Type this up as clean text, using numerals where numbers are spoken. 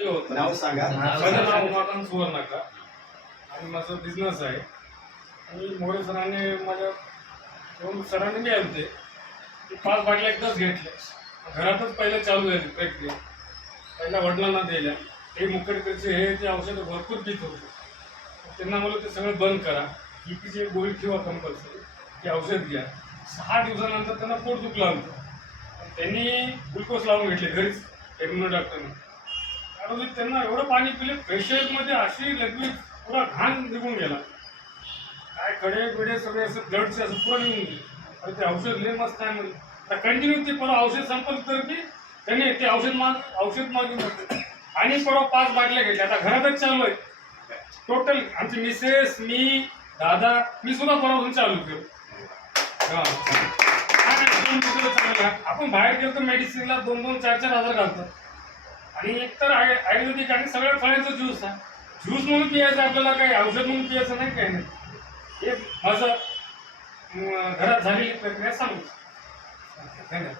नाव सांगा. माझं नाव उमाकांत सुवर्णका आणि माझा बिझनेस आहे. आणि मोरे सरांनी माझ्या दोन सरांनी मी आलते की 5 बाटल्या एकदाच घेतल्या. घरातच पहिले चालू झाली प्रक्रिया. पहिल्या वडिलांना दिल्या. हे मुकटकरचे हे जे औषधं भरपूर पीत होते. त्यांना मला ते सगळं बंद करा, बीपीची एक गोळी ठेवा कंपल्सरी, ते औषध घ्या. 6 दिवसानंतर त्यांना पोट दुखलं होतं. त्यांनी ग्लुकोज लावून घेतले घरीच एमनो डॉक्टरने. कारण त्यांना एवढं पाणी पिले प्रेशरमध्ये अशी लगेच पुरा घाण निघून गेला. काय कडे बिडे सगळे असं ब्लडचे असं पुरं निघून गेले. आणि ते औषध लय मस्त आहे म्हणजे कंटिन्यू ते परवा औषध संपलं तर बी त्याने ते औषध मागून होते. आणि परवा 5 बाटल्या घेतल्या. आता घरातच चालू आहे. टोटल आमची मिसेस, मी, दादा, मी सुद्धा परवापासून चालू केलं. आपण बाहेर गेलो तर मेडिसिनला 2-2, 4-4 हजार घालतो. आणि एकतर आयुर्वेदिक आणि सगळ्या फळांचा ज्यूस आहे. ज्यूस म्हणून पियायचं आपल्याला, काही औषध म्हणून पियायचं नाही, काही नाही. हे माझं घरात झालेली प्रक्रिया सांगू. धन्यवाद.